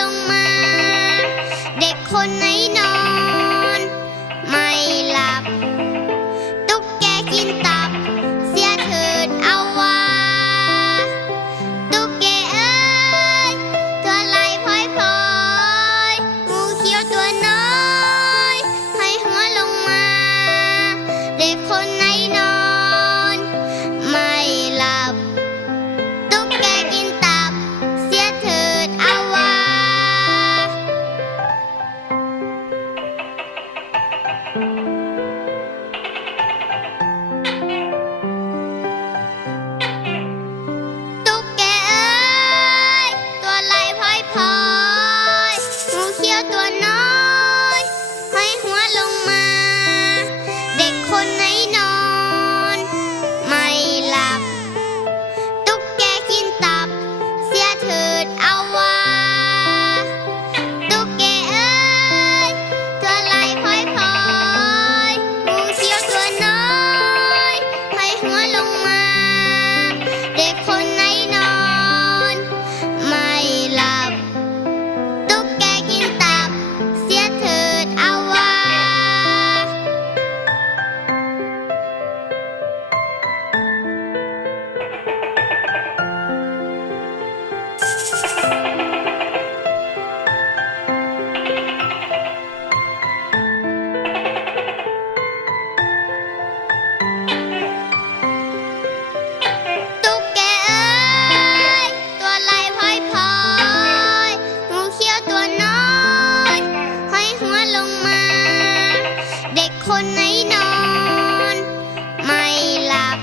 ลงมา เด็กคนไหนน้อง con la ็กคนไหนนอน ไม่หลับ